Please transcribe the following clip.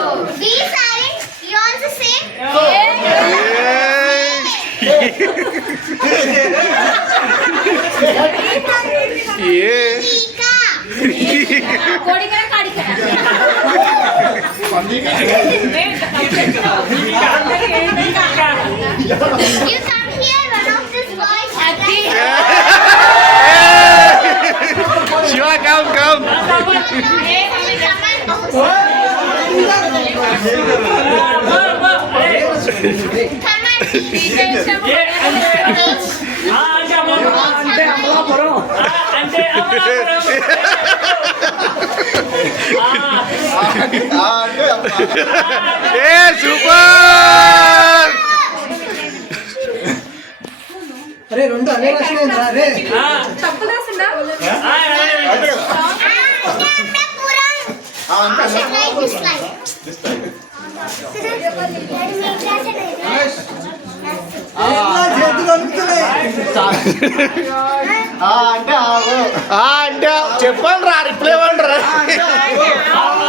Be silent. You also say. You come here, one of this boys. Shiva, come. Come on. Super. అరే రెండు అనే రాసినా రే తప్పు రాసిందా అంటే చెప్పండి రా రిప్లై